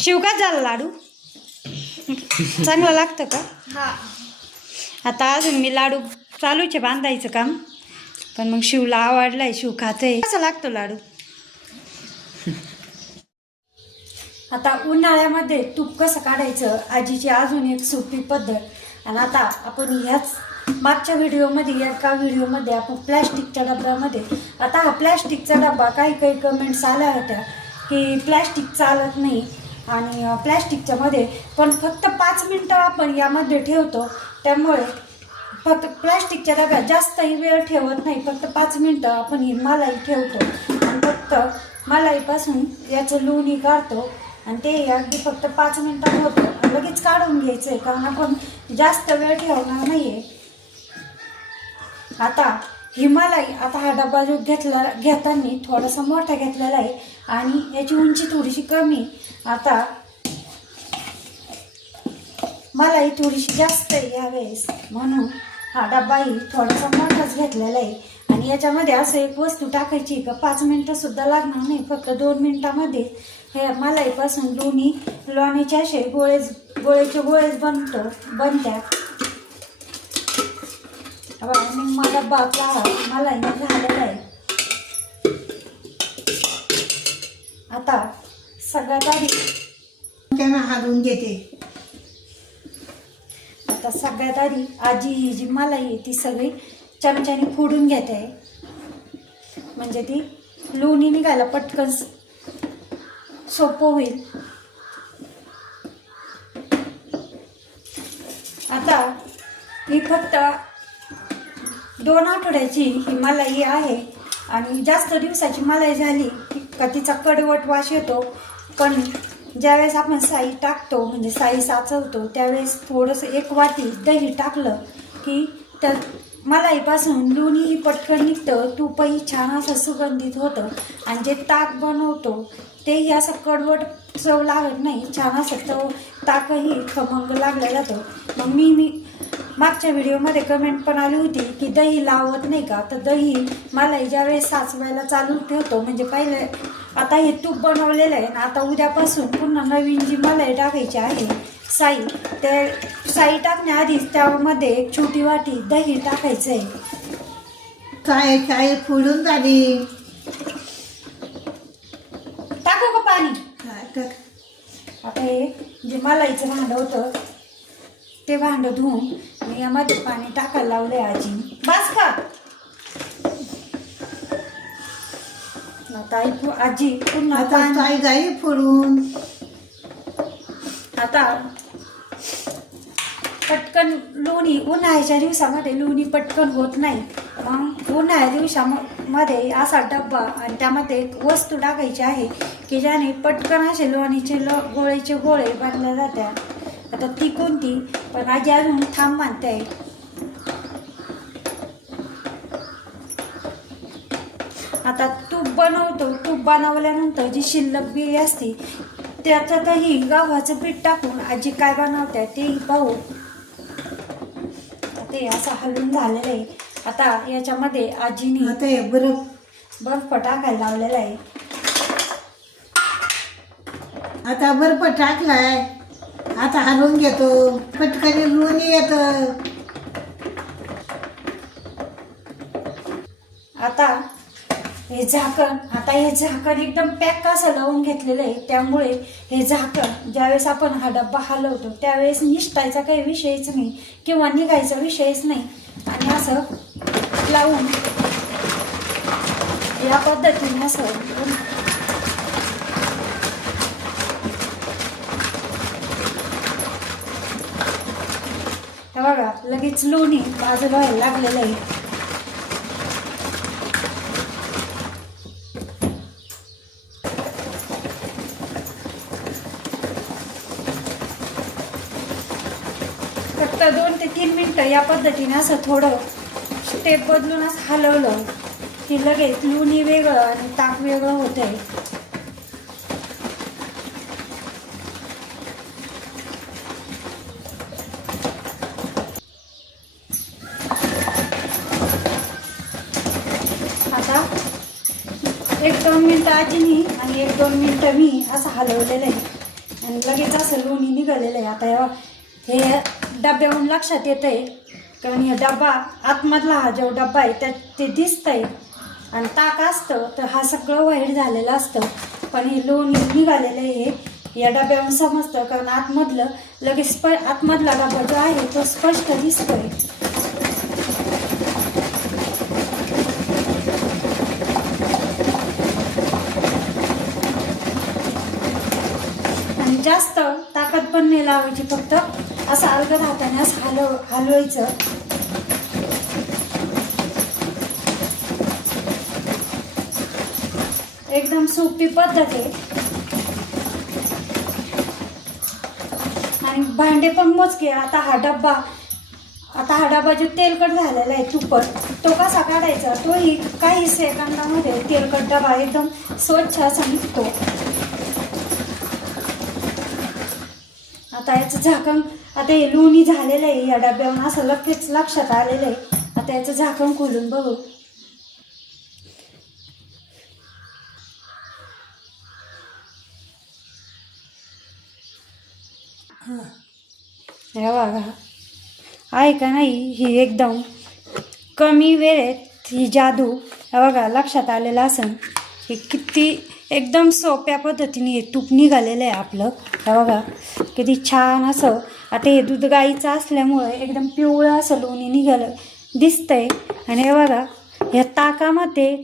शिव का झाला लाडू चांगला लागतं का? हा. आता अजून मी लाडू चालूचे बांधायचं काम, पण मग शिवला आवडलाय, शिव खातोय. कसा लागतो लाडू? आता उन्हाळ्यामध्ये तूप कसं काढायचं आजीची अजून एक सोपी पद्धत. आणि आता आपण ह्याच मागच्या व्हिडिओमध्ये एका व्हिडिओमध्ये आपण प्लॅस्टिकच्या डब्यामध्ये, आता हा प्लॅस्टिकचा डबा काही कमेंट्स आल्या होत्या की प्लॅस्टिक चालत नाही आणि प्लॅस्टिकच्या मध्ये पण फक्त 5 मिनटं आपण यामध्ये ठेवतो, त्यामुळे फक्त प्लॅस्टिकच्या डब्यात जास्तही वेळ ठेवत नाही, फक्त 5 मिनटं आपण ही मलाई ठेवतो आणि फक्त मलाईपासून याचं लोणी काढतो आणि ते अगदी फक्त 5 मिनटात होतं आणि लगेच काढून घ्यायचं आहे, कारण आपण जास्त वेळ ठेवणार नाही आहे. आता हिमालय, आता हा डबा जो घेताना थोडासा मोठा घेतलेला आहे आणि याची उंची थोडीशी कमी. आता मलाई थोडीशी जास्त आहे यावेळेस, म्हणून हा डब्बाही थोडासा मोठाच घेतलेला आहे. आणि याच्यामध्ये असं एक वस्तू टाकायची का 5 मिनटंसुद्धा लागणार नाही, फक्त 2 मिनटामध्ये हे मलाईपासून लोणीचे असे गोळेचे गोळेच बनतात. निम्मा डब्बा आपला मलाईने झालेला आहे. आता सगळ्यात आधी त्यांना हालवून घेते. आता सगळ्यात आधी आजी ही जी मलाई आहे ती सगळी चमच्याने फोडून घेते, म्हणजे ती लोणी निघायला पटकन सोपं होईल. आता ही फक्त 2 आठवड्याची ही मलाई आहे आणि जास्त दिवसाची मलाई झाली का तिचा कडवट वास येतो. पण ज्यावेळेस आपण साई टाकतो, म्हणजे साई साचवतो, त्यावेळेस थोडंसं 1 वाटी दही टाकलं की त्या मलाईपासून लोणीही पटकन निघतं, तूपही छान असं सुगंधित होतं आणि जे ताक बनवतो तेही असं कडवट चव लागत नाही, छान असं ताकही खमंग लागलं जातं. मग मी मागच्या व्हिडिओमध्ये कमेंट पण आली होती की दही लावत नाही का, तर दही मलाई ज्यावेळेस साचवायला चालू ठेवतो, म्हणजे पहिले आता हे तूप बनवलेलं आहे ना, आता उद्यापासून पुन्हा नवीन जी मलाई टाकायची आहे साई, ते साई टाकण्याआधीच त्यामध्ये 1 छोटी वाटी दही टाकायचं आहे. काय फोडून झाली. टाकू का पाणी? आता हे जे मलाईचं भांडं होतं ते भांडं धुवून मी यामध्ये पाणी टाकायला लावलंय आजी. बस का आता आजी पुन्हा काय जाई फोडून. आता पटकन लोणी, उन्हाळ्याच्या दिवसामध्ये लोणी पटकन होत नाही, मग उन्हाळ्या दिवसामध्ये असा डब्बा आणि त्यामध्ये एक वस्तू टाकायची आहे की ज्याने पटकन असे लोणीचे गोळेचे गोळे बनले जातात. आता ती कोणती, पण आजी अजून थांब मानते आहे. आता तूप बनवतो, तूप बनवल्यानंतर जी शिल्लक बी असते त्याच्यातही गव्हाचं पीठ टाकून आजी काय बनवते तेही पाहू. ते असं हलवून झालेलं आहे. आता याच्यामध्ये आजीने आता बर्फ टाकायला लावलेला आहे. आता बर्फ टाकलाय, आता हलवून घेतो, पटकन लोणी येतं. आता हे झाकण एकदम पॅक असं लावून घेतलेलं आहे, त्यामुळे हे झाकण ज्यावेळेस आपण हा डब्बा हलवतो त्यावेळेस निसटायचा काही विषयच नाही किंवा निघायचा विषयच नाही. आणि असं लावून या पद्धतीने असं हे बघा लगेच लोणी बाजूला व्हायला लागलेलं आहे. फक्त 2 ते 3 मिनटं या पद्धतीने असं थोडं स्टेप बदलून असं हलवलं की लगेच लोणी वेगळं आणि ताक वेगळं होतंय. आता 1-2 मिनटं आजीनी आणि 1-2 मिनटं मी असं हलवलेलं आहे. आणि लगेच असं लोणी निघालेलं आहे. आता हे डब्याहून लक्षात येत आहे कारण हे डबा आतमधला हा जो डबा आहे त्यात ते दिसतंय आणि ताक असतं तर हा सगळं व्हाईट झालेलं असतं, पण हे लोणी निघालेलं आहे या डब्यावरून समजतं कारण आतमधलं लगेच आतमधला डबा जो आहे तो स्पष्ट दिसतोय. आणि जास्त ताकद पण नाही लावायची, फक्त असं अलगद हाताने असं हलवायचं. एकदम सोपी पद्धत आहे आणि भांडे पण मोजके. आता हा डब्बा जो तेलकट झालेला आहे तुपट, तो कसा काढायचा तोही काही सेकंदामध्ये तेलकट डबा एकदम स्वच्छ असा निघतो. आता याचं झाकण, आता हे लोणी झालेलं आहे या डब्यावरून असं लगेच लक्षात आलेलं आहे. आता याचं झाकण खोलून बघू. हे बघा आहे का नाही, ही एकदम कमी वेळेत ही जादू हे बघा लक्षात आलेलं असेल. हे किती एकदम सोप्या पद्धतीने हे तूप निघालेलं आहे आपलं. हे बघा किती छान असं. आता हे दूध गाईचं असल्यामुळे एकदम पिवळं असं लोणी निघालं दिसतंय. आणि हे बघा या ताकामध्ये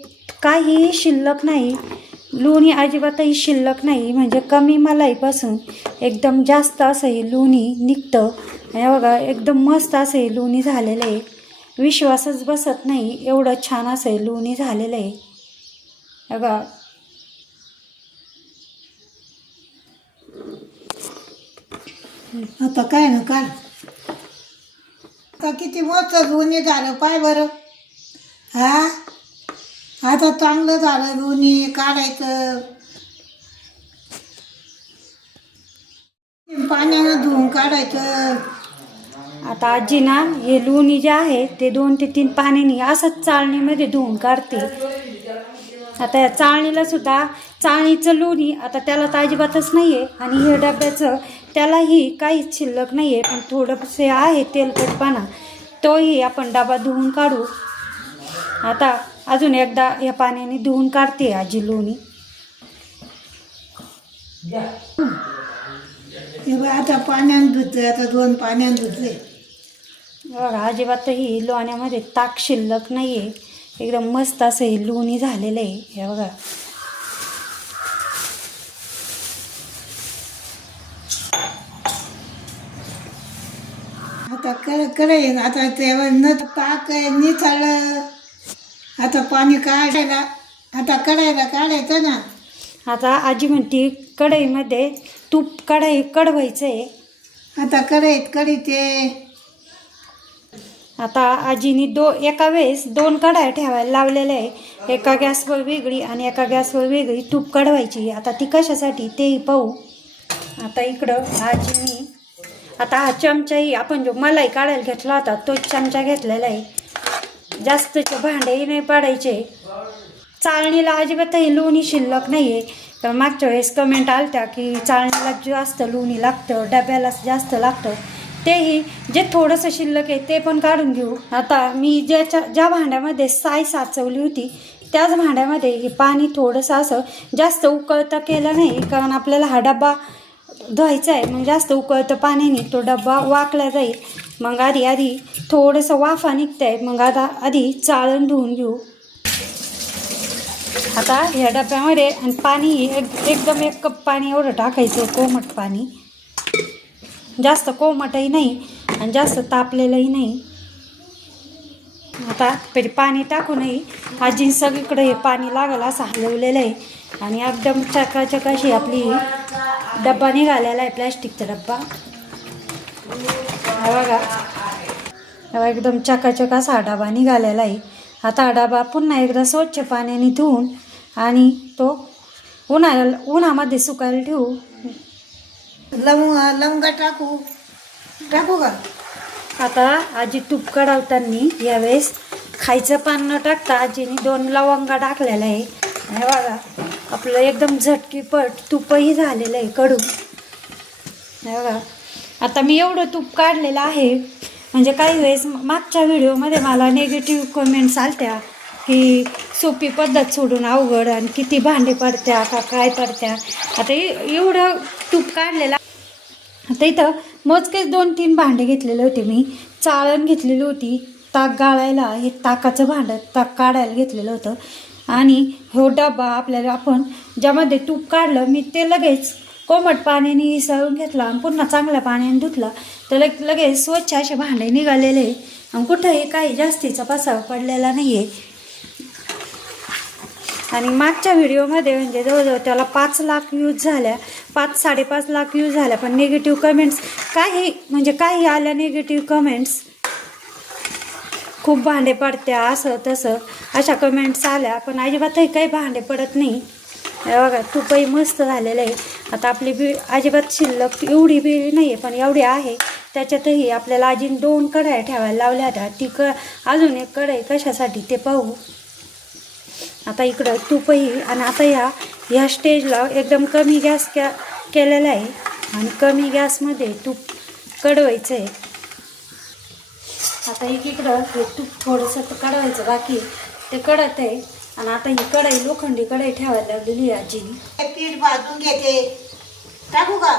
काहीही शिल्लक नाही, लोणी अजिबातही शिल्लक नाही, म्हणजे कमी मलाईपासून एकदम जास्त असं हे लोणी निघतं. आणि बघा एकदम मस्त असं हे लोणी झालेलं आहे, विश्वासच बसत नाही एवढं छान असं हे लोणी झालेलं आहे. बघा आता काय ना काय आता किती मस्त लोणी झालं पाय बरं. हा आता चांगलं झालं लोणी काढायचं, पाण्यानं धुवून काढायचं. आता आजी ना हे लोणी जे आहे ते 2 ते 3 पाण्याने असंच चाळणीमध्ये धुवून काढते. आता या चाळणीला सुद्धा चाळणीचं लोणी आता त्याला तर अजिबातच नाही आहे आणि हे डब्याचं त्यालाही काहीच शिल्लक नाही आहे, पण थोडंसे आहे तेलकटपणा, तोही आपण डबा धुवून काढू. आता अजून एकदा या पाण्याने धुवून काढते आजी लोणी. आता पाण्यानं धुतले, आता 2 पाण्यानं धुतले. बघा अजिबातही लोण्यामध्ये ताक शिल्लक नाही आहे, एकदम मस्त असं हे लोणी झालेलं आहे. हे बघा आता कढई आता तेव्हा न ताक निचाळलं, आता पाणी काढायला आता कढायला काढायचं ना. आता आजी म्हणते कढईमध्ये तूप कढवायचं आहे. आता कढईत कढीते. आता आजीने एका वेळेस 2 कढया ठेवायला लावलेल्या आहे, एका गॅसवर वेगळी आणि एका गॅसवर वेगळी तूप कढवायची. आता ती कशासाठी तेही पाहू. आता इकडं आजीनी आता हा चमचाही आपण जो मलाई काढायला घेतला होता तोच चमचा घेतलेला आहे. जास्तचे भांडेही नाही पाडायचे. चाळणीला अजिबातही लोणी शिल्लक नाही आहे, तर मागच्या वेळेस कमेंट आल्या की चाळणीला जास्त लोणी लागतं, डब्याला जास्त लागतं. तेही जे थोडंसं शिल्लक आहे ते पण काढून घेऊ. आता मी ज्या भांड्यामध्ये साय साचवली होती त्याच भांड्यामध्ये हे पाणी थोडंसं असं जास्त उकळतं केलं नाही, कारण आपल्याला हा डबा धुवायचा आहे. मग जास्त उकळतं पाण्याने तो डबा वाकला जाईल. मग आधी थोडंसं वाफा निघतं आहे, मग आधी चाळण धुवून घेऊ. आता ह्या डब्यामध्ये आणि पाणी एकदम 1 कप पाणी एवढं टाकायचं, कोमट पाणी, जास्त कोमटही नाही आणि जास्त तापलेलंही नाही. आता पहिले पाणी टाकूनही आजी सगळीकडे हे पाणी लागलं असं हलवलेलं आहे आणि एकदम चकाचक अशी आपली डब्बा निघालेला आहे, प्लॅस्टिकचा डब्बा. बघा एकदम चकाचक असा हा डबा निघालेला आहे. आता हा डबा पुन्हा एकदा स्वच्छ पाण्याने धुवून आणि तो उन्हामध्ये सुकायला ठेवू. लवंगा टाकू का. आता आजी तूप कढवताना यावेळेस खायचं पान न टाकता आजीने 2 लवंगा टाकलेला आहे. हे बघा आपलं एकदम झटकीपट तुपही झालेलं आहे कडू. हे बघा, आता मी एवढं तूप काढलेलं आहे. म्हणजे काही वेळेस मागच्या व्हिडिओमध्ये मला निगेटिव्ह कमेंट्स आलत्या की सोपी पद्धत सोडून अवघड आणि किती भांडे पडत्या का काय पडत्या. आता एवढं तूप काढलेलं. आता इथं मोजकेच 2-3 भांडे घेतलेले होते मी. चाळण घेतलेली होती, ताक गाळायला हे ताकाचं भांडं ताक काढायला घेतलेलं होतं. आणि हो डबा आपल्याला आपण ज्यामध्ये तूप काढलं मी ते लगेच कोमट पाण्याने इसळून घेतला आणि पुन्हा चांगल्या पाण्याने धुतला तर लगेच स्वच्छ असे भांडे निघालेले आणि कुठंही काही जास्तीचा पसारा पडलेला नाही आहे. आणि मागच्या व्हिडिओमध्ये म्हणजे जवळजवळ त्याला 5 लाख व्ह्यूज झाल्या, 5-5.5 लाख व्ह्यूज झाल्या. पण निगेटिव्ह कमेंट्स काही आल्या निगेटिव्ह कमेंट्स. खूप भांडे पडत्या असं तसं अशा कमेंट्स आल्या. पण अजिबातही काही भांडे पडत नाही. बघा तुपही मस्त झालेलं आहे. आता आपली अजिबात शिल्लक एवढी बिळी नाही आहे पण एवढी आहे. त्याच्यातही आपल्याला अजून 2 कढाई ठेवायला लावल्या होत्या. ती अजून एक कढाई कशासाठी ते पाहू. आता इकडं तूपही आणि आता ह्या स्टेजला एकदम कमी गॅस केलेला आहे आणि कमी गॅसमध्ये तूप कडवायचं आहे. आता इकडं हे तूप थोडंसं कडवायचं बाकी ते कडत आहे. आणि आता ही कढई लोखंडी कढई ठेवायला लागलेली आहे आजीने. पीठ भाजून घेते, टाकू का?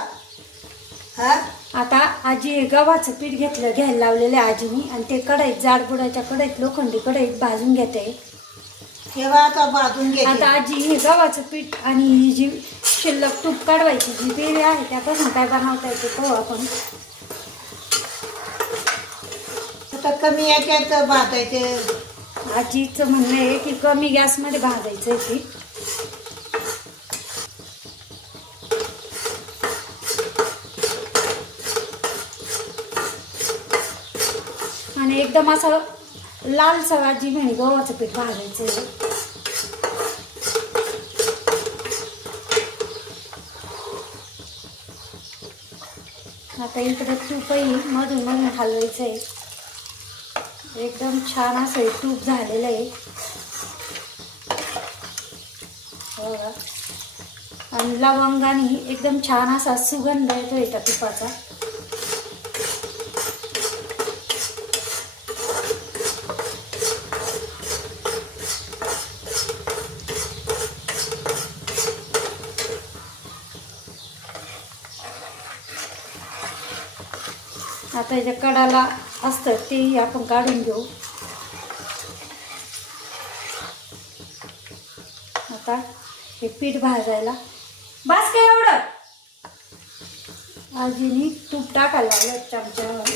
हा, आता आजी गव्हाचं पीठ घ्यायला लावलेलं आहे आजीनी आणि ते कढईत जाडबुडाच्या कढईत लोखंडी कढईत भाजून घेते. तेव्हा आता भाजून घेते. आता आजी हे गव्हाचं पीठ आणि ही जी शिल्लक तूप काढवायची जी पेरी आहे त्यापासून काय बनवता येते पाहू आपण. आता कमी याच्यात भाजायचे. आजीचं म्हणणं आहे की कमी गॅसमध्ये भाजायचं आहे पीठ. आणि एकदम असं लालसर आजी म्हणे गव्हाचं पीठ भाजायचं आहे. आता इकडे तूपही मधून मधून हलवायचं आहे. एकदम छान असं हे तूप झालेलं आहे बघा. आणि लवंगाने एकदम छान असा सुगंध येतो त्या तुपाचा. आता ज्या कडाला असतं तेही आपण काढून घेऊ. आता हे पीठ भाजायला बस काय एवढं आजीनी तूप टाकायला लागलं चमच्यावर.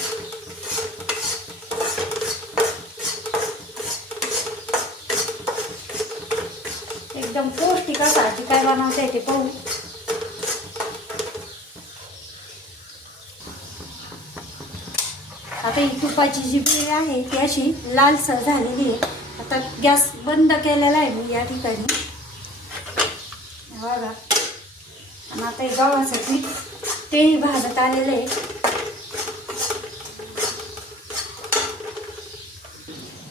एकदम पौष्टिक असं आजी काय बनवता येते पाहू. आता ही तुपाची जी बिळ आहे ती अशी लालसर झालेली आहे. आता गॅस बंद केलेला आहे मी या ठिकाणी बघा. आणि आता हे गव्हाचं पीठ तेही भाजत आलेलं आहे.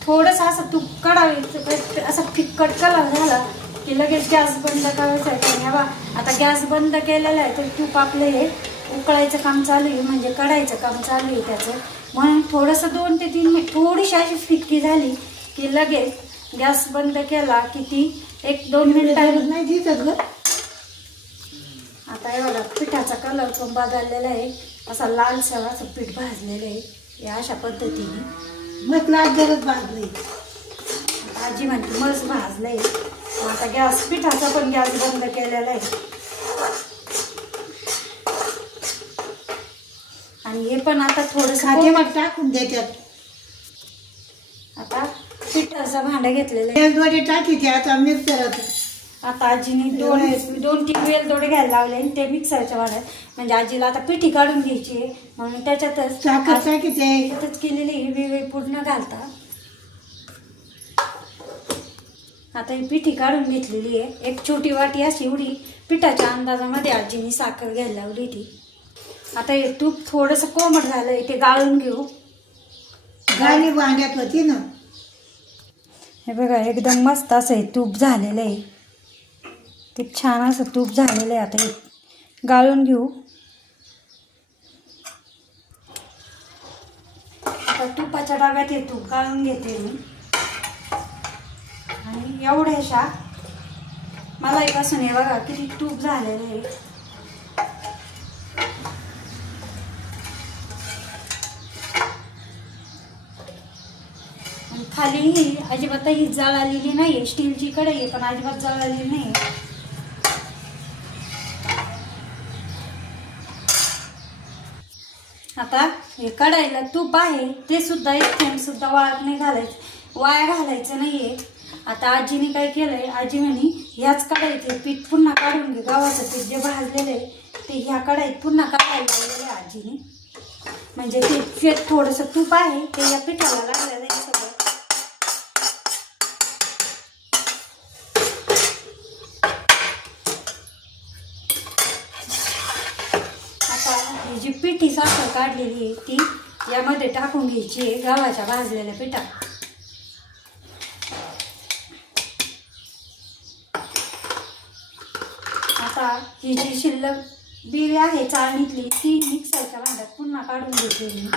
थोडंसं असं तूप कढायचं असं फिक्कट कलर झाला की लगेच गॅस बंद करायचा आहे. आता गॅस बंद केलेला आहे तर तूप आपलं हे उकळायचं काम चालू आहे म्हणजे कढायचं काम चालू आहे त्याचं. म्हणून थोडंसं 2 ते 3 मिनिट थोडीशी अशी फिक्की झाली की लगेच गॅस बंद केला की ती 1-2 मिनिटांनी नाही दिसत ग. आता हे बघा पिठाचा कलर पण बदललेला आहे. असा लालसर असं पीठ भाजलेलं आहे या अशा पद्धतीने. मग लाजरच भाजली. आजी म्हणते मस्त भाजलंय. आता पिठाचा पण गॅस बंद केलेला आहे. आणि हे पण आता थोडंसं खाते मग टाकून देतात. आता पिठाचं भांडं घेतलेलं आहे. वेलदोडे टाकीचे आता मिक्सरात. आता आजीने 2-3 वेलदोडे घ्यायला लावले आणि ते मिक्सरच्या भांड्यात म्हणजे आजीला आता पिठी काढून घ्यायची आहे म्हणून त्याच्यातच साखर टाकीचे. त्यातच केलेली वेगळी पूर्ण घालता. आता ही पिठी काढून घेतलेली आहे. एक छोटी वाटी अशी एवढी पिठाच्या अंदाजामध्ये आजीने साखर घ्यायला लावली ती. आता हे तूप थोडंसं कोमट झालंय ते गाळून घेऊ. गाणी भांड्यात होती ना. हे बघा एकदम मस्त असं हे तूप झालेलं आहे. ते छान असं तूप झालेलं आहे. आता हे गाळून घेऊ. आता तुपाच्या डब्यात हे तूप गाळून घेते मी. आणि एवढ्याशा मलाईपासून हे बघा किती तूप झालेलं आहे. आणि खाली ही अजिबात ही जळालेली नाही आहे. स्टीलची कढई आहे पण अजिबात जळालेली नाही. आता हे कढाईला तूप आहे ते सुद्धा एक थेंब सुद्धा वाळत नाही घालायचं, वाया घालायचं नाहीये. आता आजीने काय केलंय, आजी म्हणे ह्याच कढईत हे पीठ पुन्हा काढून घे. गव्हाचं पीठ जे भाजलेलं आहे ते ह्या कढईत पुन्हा काढायला लावलेलं आहे आजीने. म्हणजे ते थोडंसं तूप आहे ते या पिठाला लागलेलं आहे सगळं. ही जी पिठी साखर काढलेली आहे ती यामध्ये टाकून घ्यायची आहे गव्हाच्या भाजलेल्या पिठात. आता ही जी शिल्लक बी आहे चाळणीतली ती मिक्सरच्या भांड्यात पुन्हा काढून घेते मी.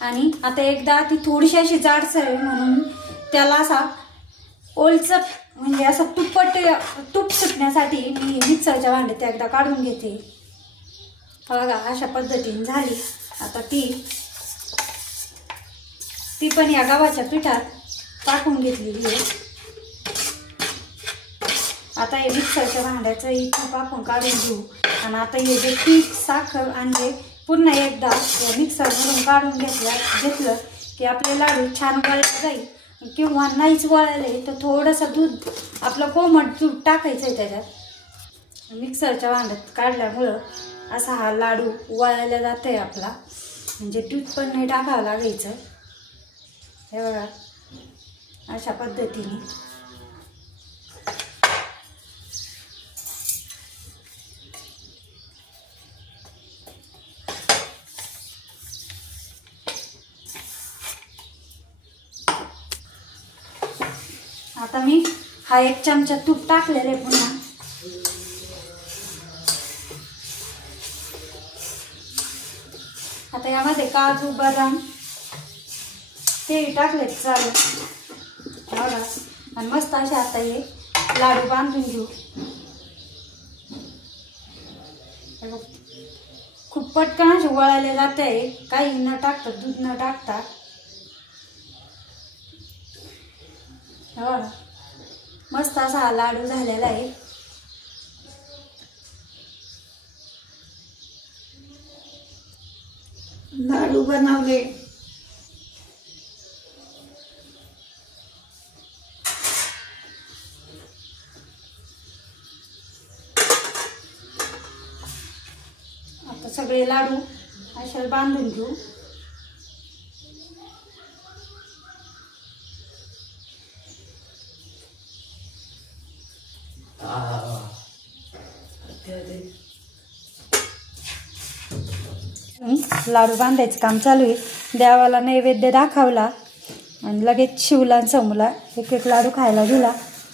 आणि आता एकदा ती थोडीशी अशी जाडसर आहे म्हणून त्याला असा ओलसर म्हणजे असं तूप सुटण्यासाठी मी मिक्सरच्या भांड्यात एकदा काढून घेते. बघा अशा पद्धतीने झाली. आता ती पण या गव्हाच्या पिठात टाकून घेतलेली आहे. आता हे मिक्सरच्या भांड्याचं इथं आपण काढून घेऊ. आणि आता हे जे पीठ साखर आणि हे पुन्हा एकदा मिक्सरमधून काढून घेतलं की आपले लाडू छान वळले जाईल. किंवा नाहीच वळले तर थोडंसं दूध आपलं कोमट दूध टाकायचं आहे त्याच्यात. मिक्सरच्या भांड्यात काढल्यामुळं असा हा लाडू वळायला जात आहे आपला. म्हणजे दूध पण नाही टाकावं लागायचं. हे बघा अशा पद्धतीने. आता मी हा 1 चमचा तूप टाकलेलं आहे पुन्हा. आता यामध्ये काजू बदाम ते टाकले चालेल. बघा आणि मस्त असे आता हे लाडू बांधून घेऊ. खूप पटकन असे वळायला जात आहे काही न टाकता, दूध न टाकता. बघा मस्त असा हा लाडू झालेला आहे. लाडू बनवले. आता सगळे लाडू अशा बांधून घेऊ. लाडू बांधायचं काम चालू आहे. देवाला नैवेद्य दाखवला आणि लगेच शिवला आणि समूला एक लाडू खायला दिला.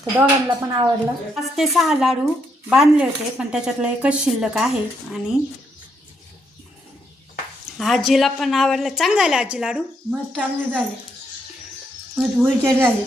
तर दोघांना पण आवडला. 5 ते 6 लाडू बांधले होते पण त्याच्यातलं एकच शिल्लक आहे. आणि आजीला पण आवडलं. चांगले झाले आजी लाडू. मग चांगले झाले, मग झाले.